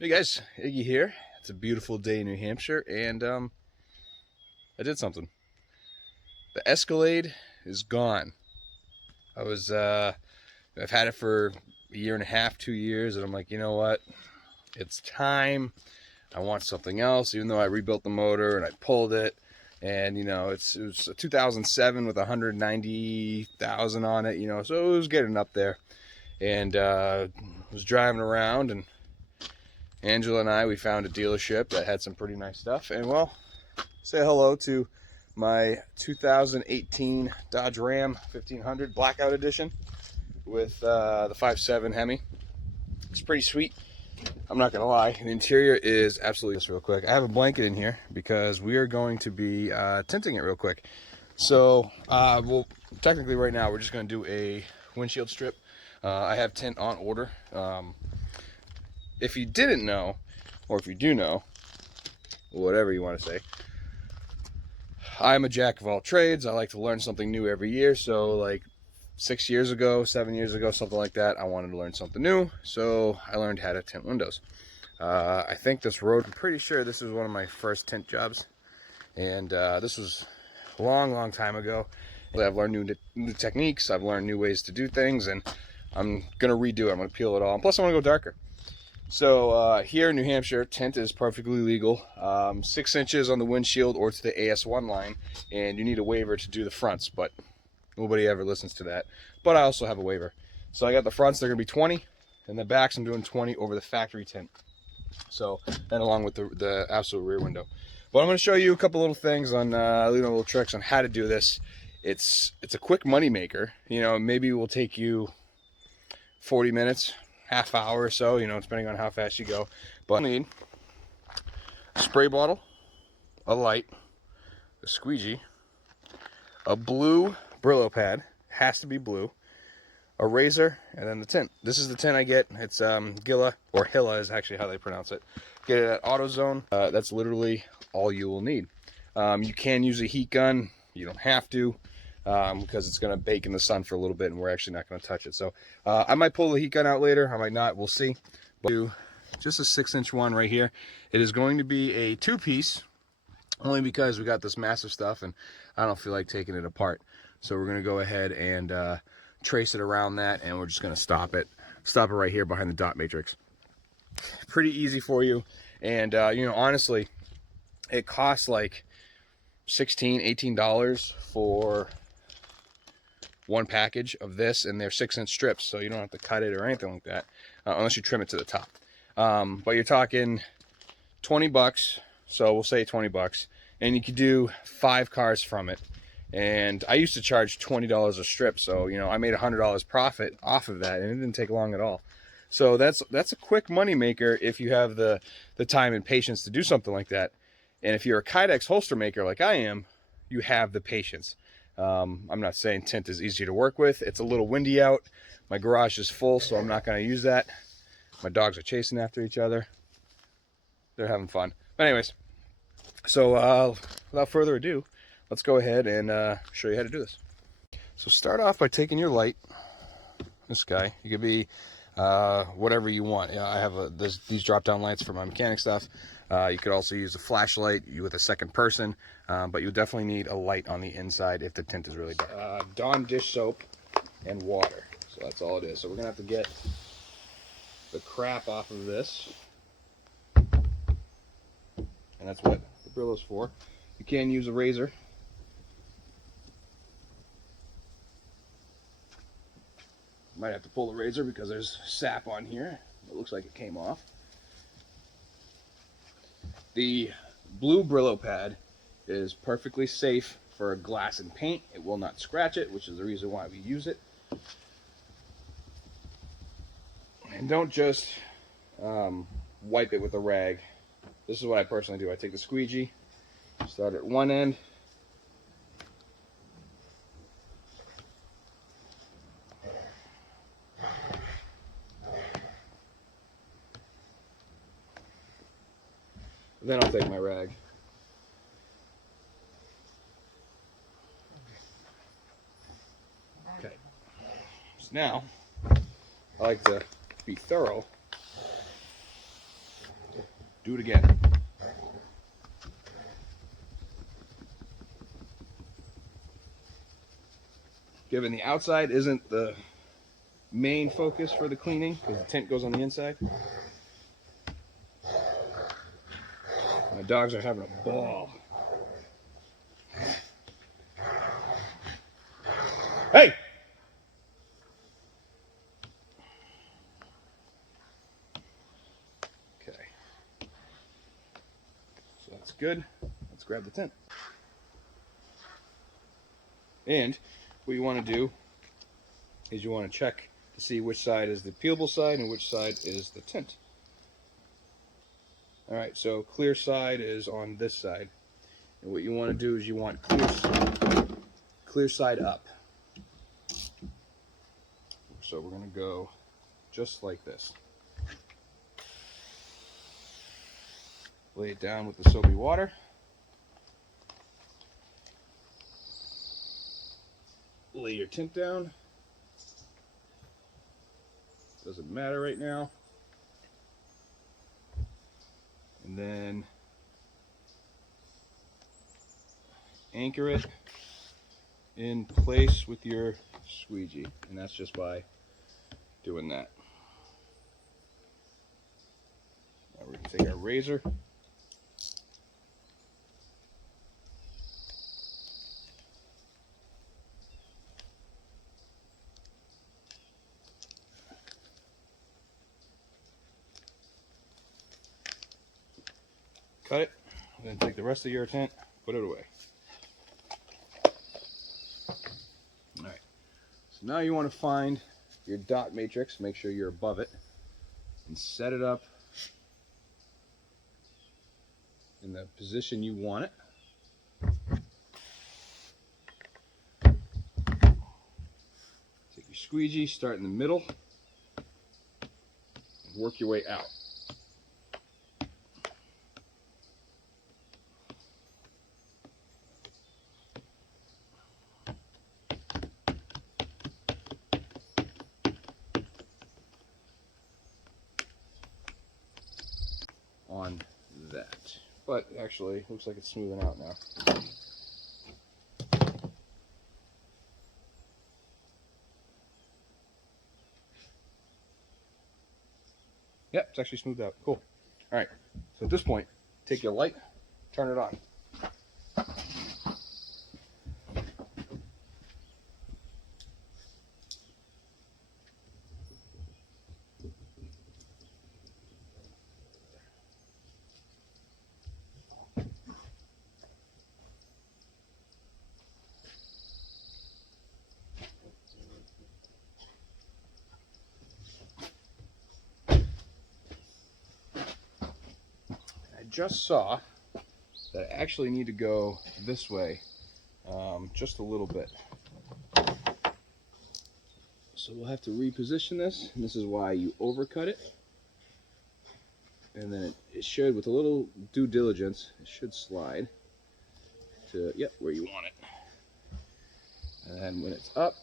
Hey guys, Iggy here. It's a beautiful day in New Hampshire, and I did something. The Escalade is gone. I've had it for a year and a half, 2 years, and I'm like, you know what? It's time. I want something else. Even though I rebuilt the motor and I pulled it, and it was a 2007 with 190,000 on it, so it was getting up there. And was driving around, and Angela and we found a dealership that had some pretty nice stuff. And well, say hello to my 2018 Dodge Ram 1500 Blackout Edition with the 5.7 Hemi. It's pretty sweet. I'm not gonna lie, the interior is absolutely just real quick. I have a blanket in here because we are going to be tinting it real quick. So, well, technically right now we're just gonna do a windshield strip. I have tint on order. If you didn't know, or if you do know, whatever you want to say, I'm a jack of all trades. I like to learn something new every year. So like 6 years ago, 7 years ago, something like that, I wanted to learn something new. So I learned how to tint windows. I think this road, I'm pretty sure this is one of my first tint jobs. And this was a long time ago. I've learned new techniques. I've learned new ways to do things. And I'm going to redo it. I'm going to peel it all. And plus I want to go darker. So here in New Hampshire, tint is perfectly legal. 6 inches on the windshield or to the AS1 line, and you need a waiver to do the fronts, but nobody ever listens to that. But I also have a waiver. So I got the fronts, they're gonna be 20, and the backs I'm doing 20 over the factory tint. So, and along with the absolute rear window. But I'm gonna show you a couple little things on, little tricks on how to do this. It's a quick money maker. Maybe it will take you 40 minutes. Half hour or so, depending on how fast you go. But I need a spray bottle, a light, a squeegee, a blue Brillo pad, has to be blue, a razor, and then the tint. This is the tint I get. It's Gilla, or Hilla is actually how they pronounce it. Get it at AutoZone. That's literally all you will need. You can use a heat gun. You don't have to. Because it's going to bake in the sun for a little bit and we're actually not going to touch it. So I might pull the heat gun out later. I might not. We'll see. But just a 6-inch one right here. It is going to be a 2-piece only because we got this massive stuff and I don't feel like taking it apart. So we're going to go ahead and trace it around that, and we're just going to stop it right here behind the dot matrix. Pretty easy for you. And honestly, it costs like $16, $18 for one package of this, and they're 6-inch strips, so you don't have to cut it or anything like that, unless you trim it to the top. But you're talking 20 bucks, so we'll say 20 bucks, and you could do 5 cars from it. And I used to charge $20 a strip, so I made $100 profit off of that, and it didn't take long at all. So that's a quick money maker if you have the time and patience to do something like that. And if you're a Kydex holster maker like I am, you have the patience. I'm not saying tint is easy to work with. It's a little windy out. My garage is full, so I'm not going to use that. My dogs are chasing after each other. They're having fun. But anyways, so without further ado, let's go ahead and show you how to do this. So start off by taking your light. This guy. You could be whatever you want. I have these drop-down lights for my mechanic stuff. You could also use a flashlight with a second person, but you'll definitely need a light on the inside if the tint is really dark. Dawn dish soap and water. So that's all it is. So we're gonna have to get the crap off of this, and that's what the Brillo's for. You can use a razor. Might have to pull the razor because there's sap on here. It looks like it came off. The blue Brillo pad is perfectly safe for glass and paint. It will not scratch it, which is the reason why we use it. And don't just wipe it with a rag. This is what I personally do. I take the squeegee, start at one end, then I'll take my rag. Okay. So now, I like to be thorough Do it again. Given the outside isn't the main focus for the cleaning, because the tint goes on the inside. My dogs are having a ball. Hey! Okay. So that's good. Let's grab the tint. And what you want to do is you want to check to see which side is the peelable side and which side is the tint. Alright, so clear side is on this side. And what you want to do is you want clear side up. So we're going to go just like this. Lay it down with the soapy water. Lay your tint down. Doesn't matter right now. And then anchor it in place with your squeegee. And that's just by doing that. Now we're going to take our razor. Cut it, and then take the rest of your tint, put it away. Alright, so now you want to find your dot matrix, make sure you're above it, and set it up in the position you want it. Take your squeegee, start in the middle, and work your way out. On that, but actually looks like it's smoothing out now. Yep, it's actually smoothed out. Cool. All right, so at this point, take your light, turn it on. Just saw that I actually need to go this way just a little bit. So we'll have to reposition this, and this is why you overcut it. And then it should, with a little due diligence, it should slide to, yep, where you want it. And then when it's up,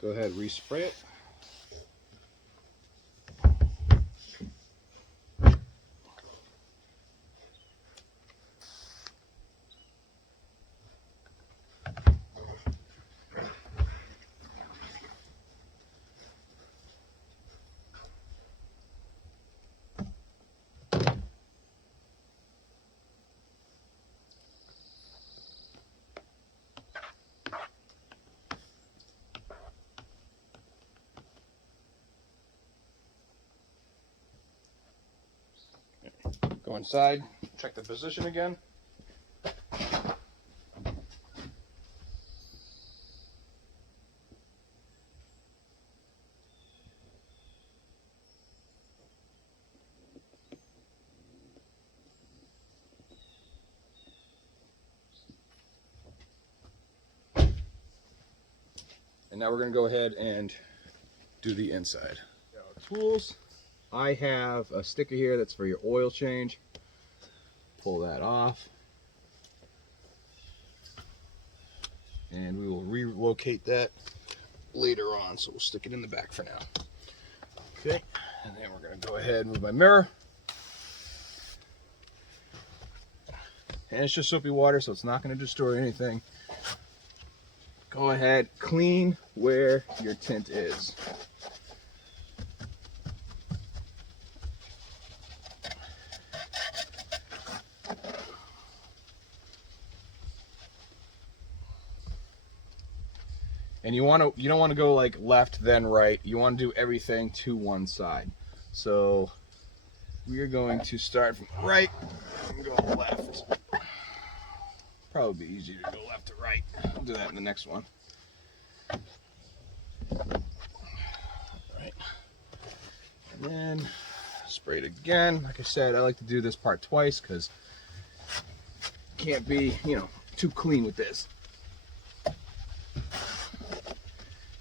go ahead, respray it. Go inside, check the position again. And now we're going to go ahead and do the inside. Tools. I have a sticker here that's for your oil change. Pull that off. And we will relocate that later on, so we'll stick it in the back for now. Okay, and then we're going to go ahead and move my mirror. And it's just soapy water, so it's not going to destroy anything. Go ahead, clean where your tint is. And you don't want to go like left then right. You want to do everything to one side. So we are going to start from right and go left. Probably be easier to go left to right. I'll do that in the next one. Right. And then spray it again. Like I said, I like to do this part twice because you can't be, too clean with this.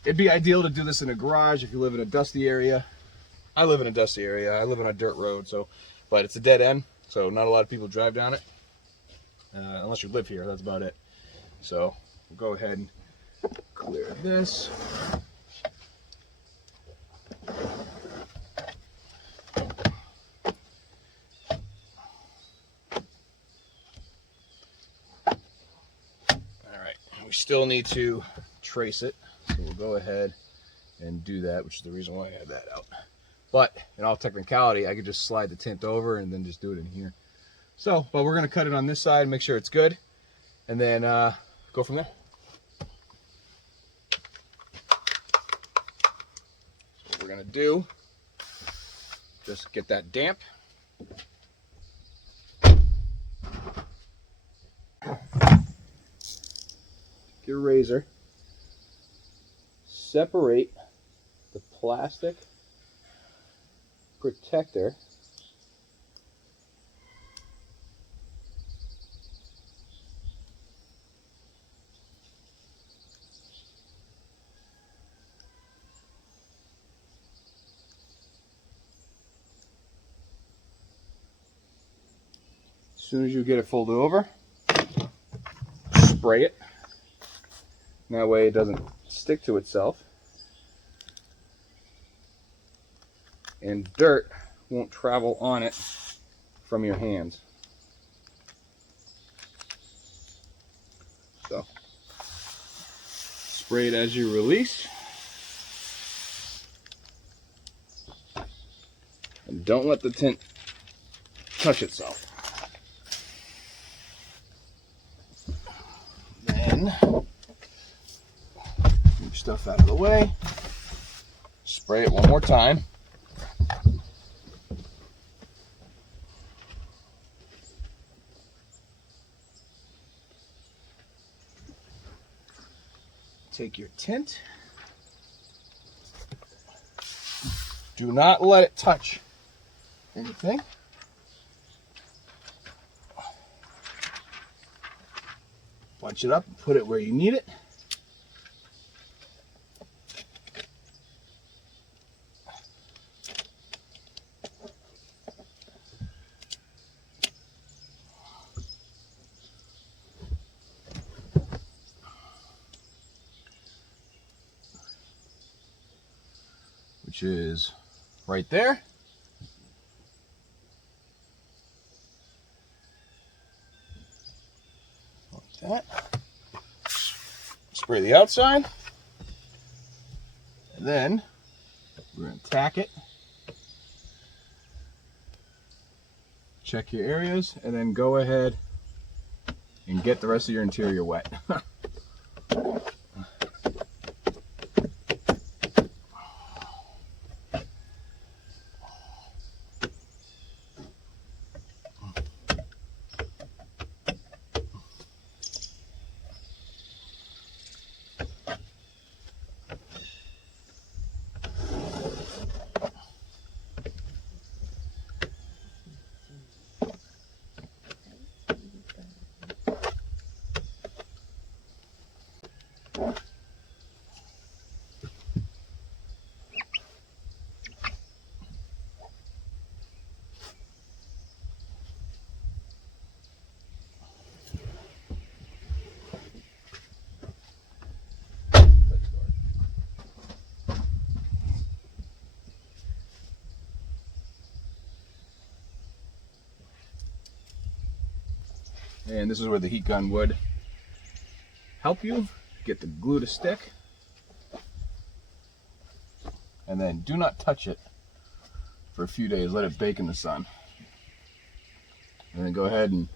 It'd be ideal to do this in a garage if you live in a dusty area. I live in a dusty area. I live on a dirt road, but it's a dead end, so not a lot of people drive down it. Unless you live here, that's about it. So we'll go ahead and clear this. All right, we still need to trace it. So we'll go ahead and do that, which is the reason why I had that out. But in all technicality, I could just slide the tint over and then just do it in here. So, but we're going to cut it on this side, make sure it's good, and then go from there. So what we're going to do, just get that damp. Get your razor. Separate the plastic protector as soon as you get it folded over. Spray it. That way it doesn't stick to itself. And dirt won't travel on it from your hands. So, spray it as you release. And don't let the tint touch itself. Then, move stuff out of the way. Spray it one more time. Take your tint. Do not let it touch anything. Bunch it up and put it where you need it. Which is right there. Like that. Spray the outside. And then we're going to tack it. Check your areas and then go ahead and get the rest of your interior wet. And this is where the heat gun would help you get the glue to stick. And then do not touch it for a few days. Let it bake in the sun. And then go ahead and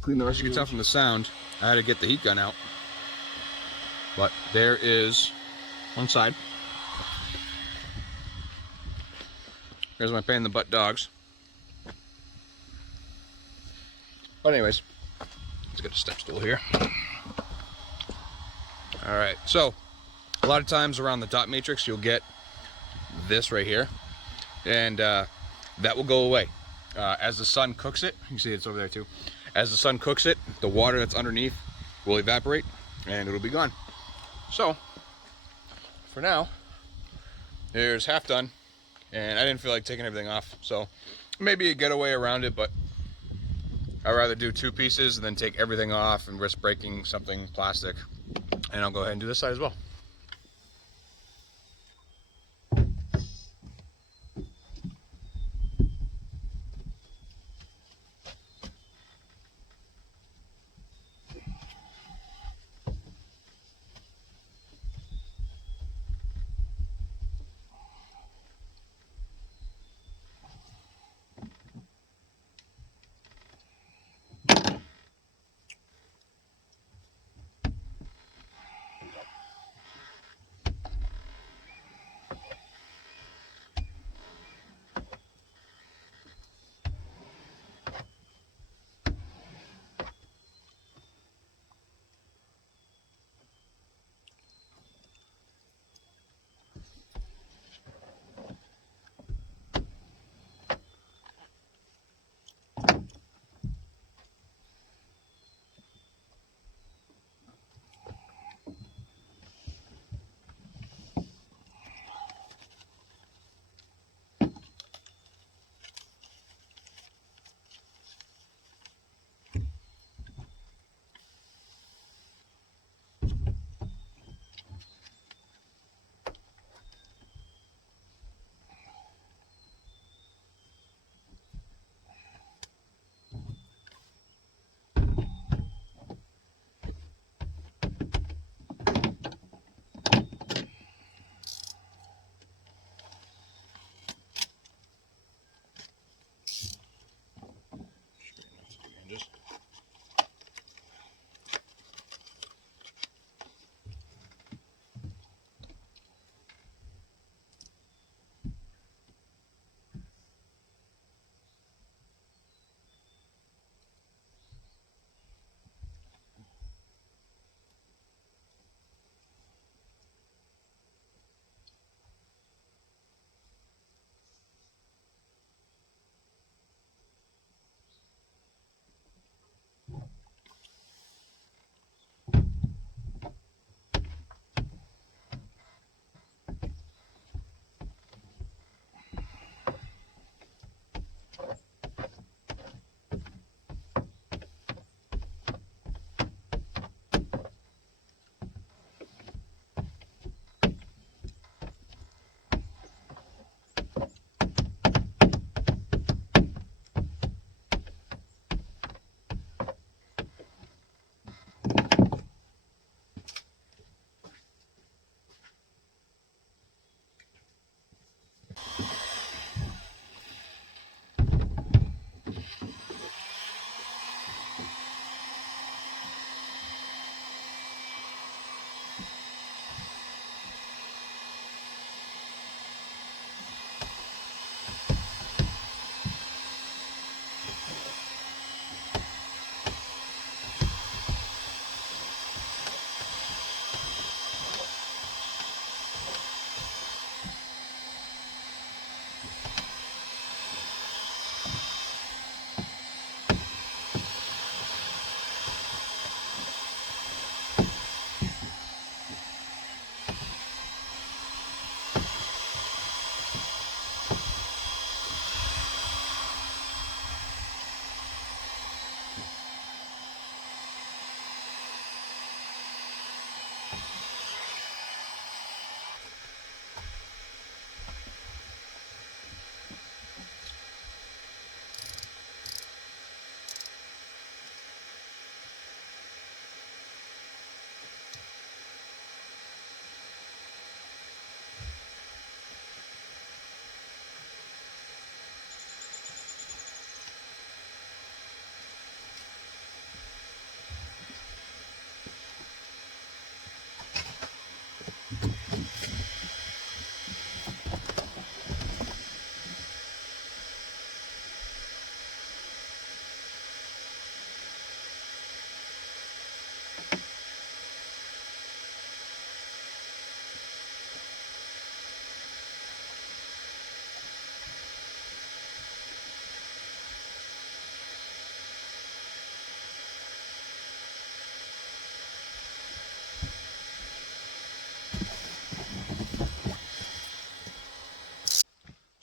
clean the rest. As you can tell from the sound, I had to get the heat gun out. But there is one side. Here's my pain in the butt dogs. But anyways, let's get a step stool here. All right, so a lot of times around the dot matrix, you'll get this right here, and that will go away. As the sun cooks it, you can see it's over there too. As the sun cooks it, the water that's underneath will evaporate and it'll be gone. So, for now, here's half done, and I didn't feel like taking everything off, so maybe a getaway around it, but I'd rather do 2 pieces than take everything off and risk breaking something plastic. And I'll go ahead and do this side as well.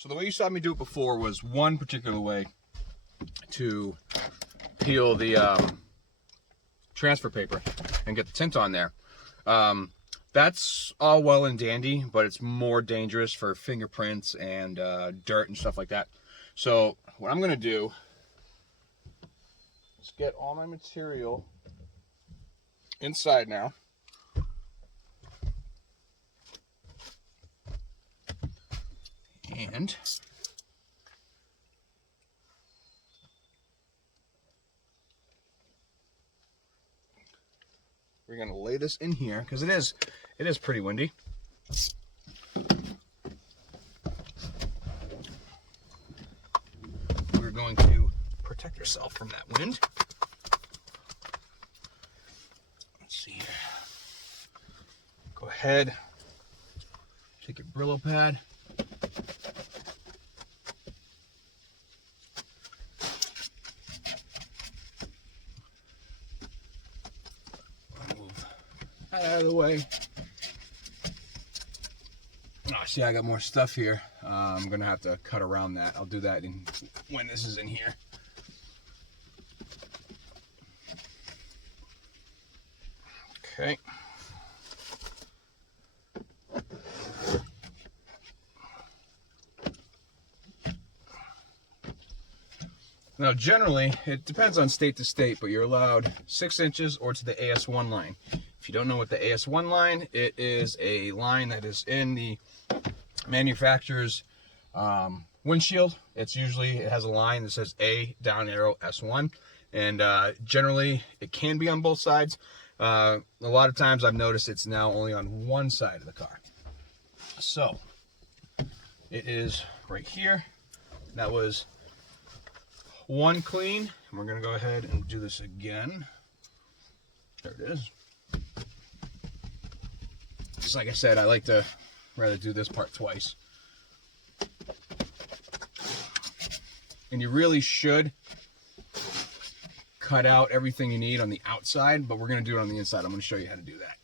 So the way you saw me do it before was one particular way to peel the transfer paper and get the tint on there. That's all well and dandy, but it's more dangerous for fingerprints and dirt and stuff like that. So what I'm gonna do is get all my material inside now. And we're gonna lay this in here because it is pretty windy. We're going to protect yourself from that wind. Let's see here. Go ahead, take your Brillo pad. Move that out of the way. Oh, see, I got more stuff here. I'm gonna have to cut around that. I'll do that when this is in here. Okay. Now, generally, it depends on state to state, but you're allowed 6 inches or to the AS1 line. If you don't know what the AS1 line, it is a line that is in the manufacturer's windshield. It has a line that says A down arrow S1, and generally it can be on both sides. A lot of times I've noticed it's now only on one side of the car. So it is right here. That was one clean, and we're gonna go ahead and do this again. There it is. Just like I said, I like to rather do this part twice. And you really should cut out everything you need on the outside, but we're gonna do it on the inside. I'm gonna show you how to do that.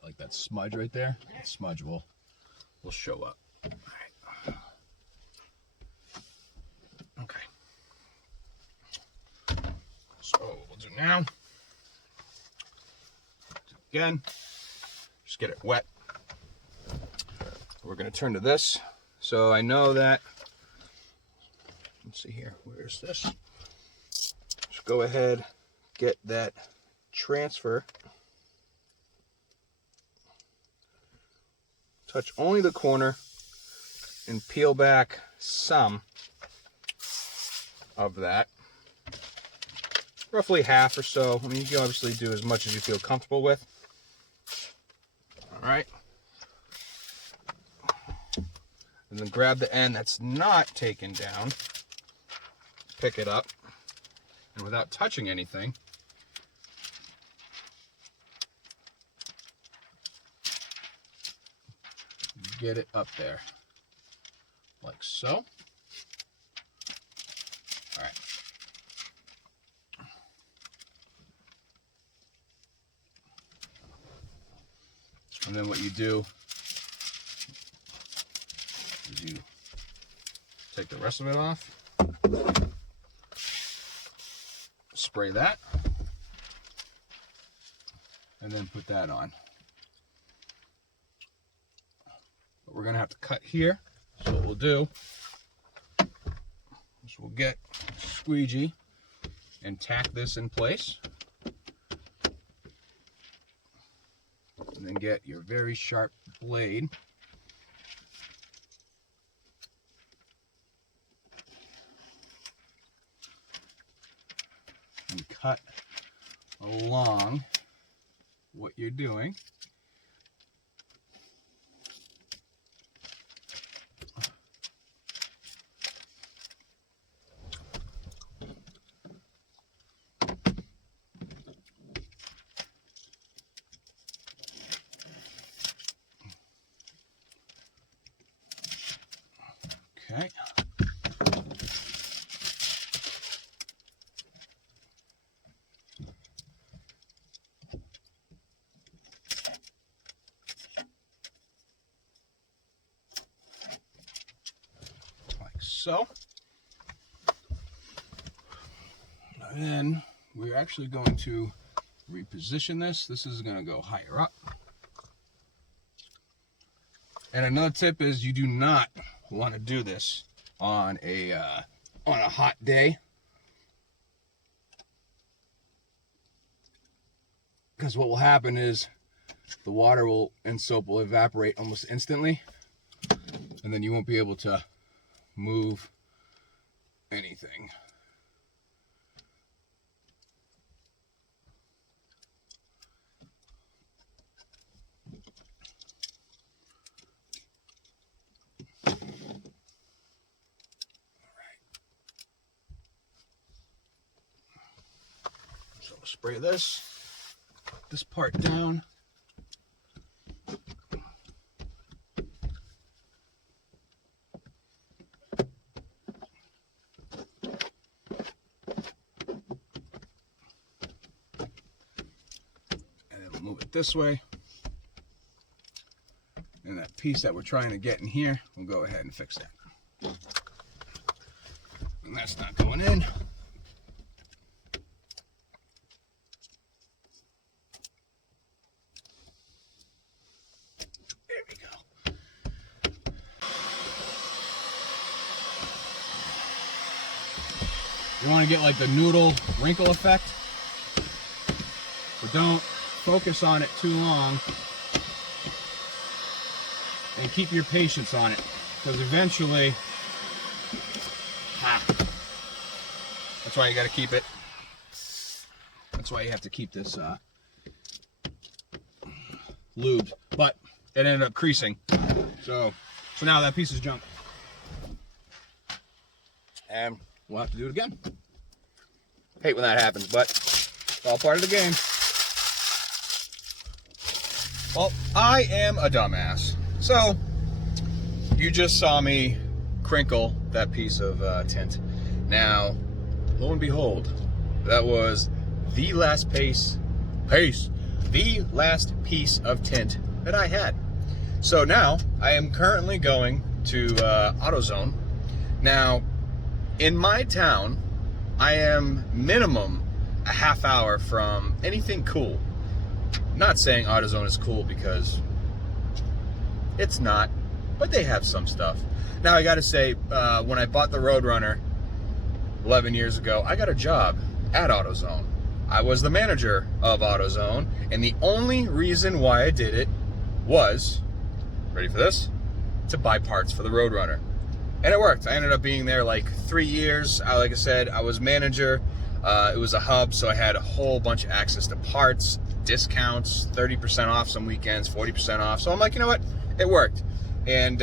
Like that smudge right there, that smudge will show up. All right. Okay. So what we'll do now, again, just get it wet. We're going to turn to this. So I know that, let's see here, where's this? Just go ahead, get that transfer. Touch only the corner and peel back some of that. Roughly half or so. I mean, you can obviously do as much as you feel comfortable with. All right. And then grab the end that's not taken down, pick it up, and without touching anything, get it up there, like so. All right. And then what you do is you take the rest of it off, spray that, and then put that on. But we're gonna have to cut here. So what we'll do is we'll get a squeegee and tack this in place. And then get your very sharp blade and cut along what you're doing. so. And then we're actually going to reposition this. This is going to go higher up. And another tip is you do not want to do this on a hot day, because what will happen is the water and soap will evaporate almost instantly, and then you won't be able to move anything. So spray this part down. And then we'll move it this way. And that piece that we're trying to get in here, we'll go ahead and fix that. And that's not going in. You want to get like the noodle wrinkle effect, but don't focus on it too long, and keep your patience on it, because eventually, that's why you got to keep it. That's why you have to keep this lubed, but it ended up creasing, so now that piece is junk, and we'll have to do it again. Hate when that happens, but it's all part of the game. Well, I am a dumbass. So, you just saw me crinkle that piece of tint. Now, lo and behold, that was the last piece of tint that I had. So now, I am currently going to AutoZone. Now, in my town, I am minimum a half hour from anything cool. Not saying AutoZone is cool, because it's not, but they have some stuff. Now I gotta say, when I bought the Roadrunner 11 years ago, I got a job at AutoZone. I was the manager of AutoZone, and the only reason why I did it was, ready for this, to buy parts for the Roadrunner. And it worked. I ended up being there like 3 years. Like I said, I was manager. It was a hub, so I had a whole bunch of access to parts, discounts, 30% off some weekends, 40% off. So I'm like, you know what? It worked. And,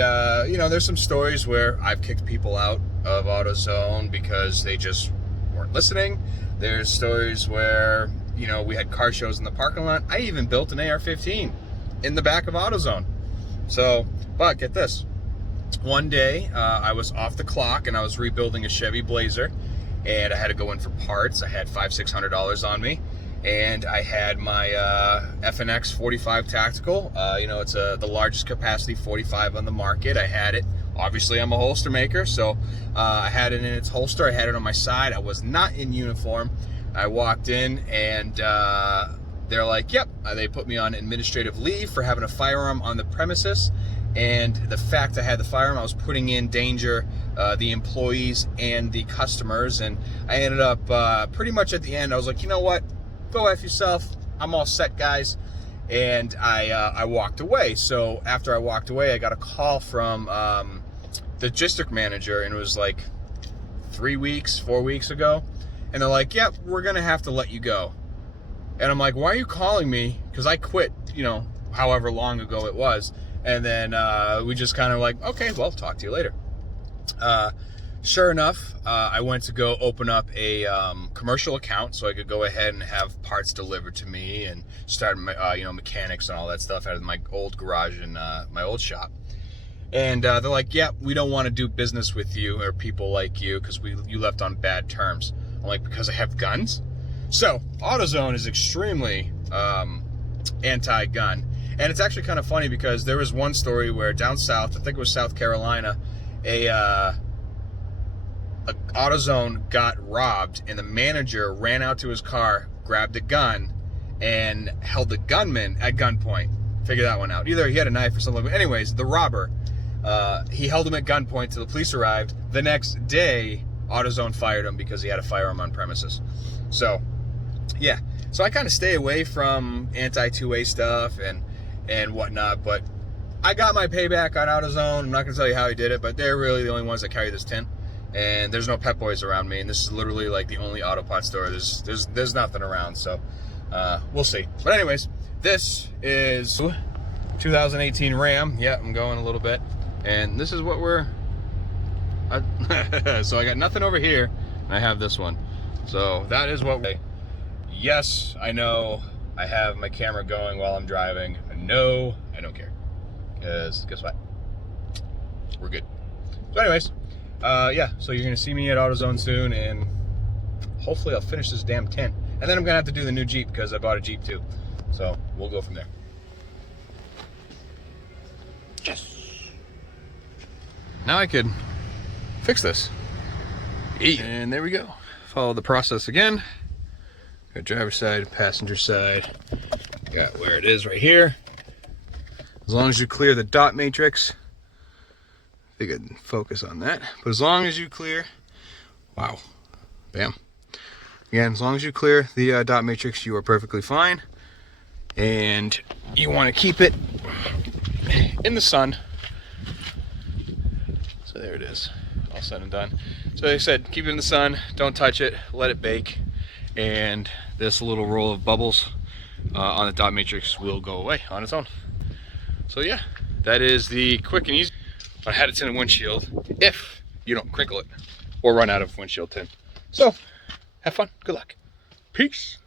you know, there's some stories where I've kicked people out of AutoZone because they just weren't listening. There's stories where, you know, we had car shows in the parking lot. I even built an AR-15 in the back of AutoZone. So, but get this. One day, I was off the clock and I was rebuilding a Chevy Blazer, and I had to go in for parts. I had $500-600 on me, and I had my FNX 45 Tactical. You know, it's the largest capacity 45 on the market. I had it. Obviously, I'm a holster maker, so I had it in its holster. I had it on my side. I was not in uniform. I walked in, and they're like, yep. They put me on administrative leave for having a firearm on the premises. And the fact I had the firearm, I was putting in danger the employees and the customers. And I ended up pretty much at the end, I was like, you know what? Go F yourself. I'm all set, guys. And I walked away. So after I walked away, I got a call from the district manager, and it was like 4 weeks ago. And they're like, yep, we're going to have to let you go. And I'm like, why are you calling me? Because I quit, you know, however long ago it was. And then we just kind of like, okay, well, talk to you later. Sure enough, I went to go open up a commercial account so I could go ahead and have parts delivered to me and start, you know, mechanics and all that stuff out of my old garage and my old shop. And they're like, yeah, we don't want to do business with you or people like you because you left on bad terms. I'm like, because I have guns? So AutoZone is extremely anti-gun. And it's actually kind of funny because there was one story where down south, I think it was South Carolina, a AutoZone got robbed, and the manager ran out to his car, grabbed a gun, and held the gunman at gunpoint. Figure that one out. Either he had a knife or something. But anyways, the robber, he held him at gunpoint till the police arrived. The next day, AutoZone fired him because he had a firearm on premises. So, yeah. So I kind of stay away from anti-2A stuff and whatnot, but I got my payback on AutoZone. I'm not going to tell you how he did it, but they're really the only ones that carry this tint. And there's no Pep Boys around me, and this is literally like the only auto pot store. There's nothing around, so we'll see. But anyways, this is 2018 Ram. Yeah, I'm going a little bit, and this is what we're. So I got nothing over here, and I have this one. So that is what. Yes, I know I have my camera going while I'm driving. No, I don't care, because guess what? We're good. So anyways. Yeah, so you're gonna see me at AutoZone soon, and hopefully I'll finish this damn tint. And then I'm gonna have to do the new Jeep because I bought a Jeep too. So we'll go from there. Yes. Now I could fix this. And there we go. Follow the process again. Got driver's side, passenger side. Got where it is right here. As long as you clear the dot matrix. I think I can focus on that. But as long as you clear, wow, bam. Again, as long as you clear the dot matrix, you are perfectly fine. And you want to keep it in the sun. So there it is, all said and done. So like I said, keep it in the sun, don't touch it, let it bake. And this little roll of bubbles on the dot matrix will go away on its own. So yeah, that is the quick and easy. I had it in the windshield if you don't crinkle it or run out of windshield tint. So, have fun. Good luck. Peace.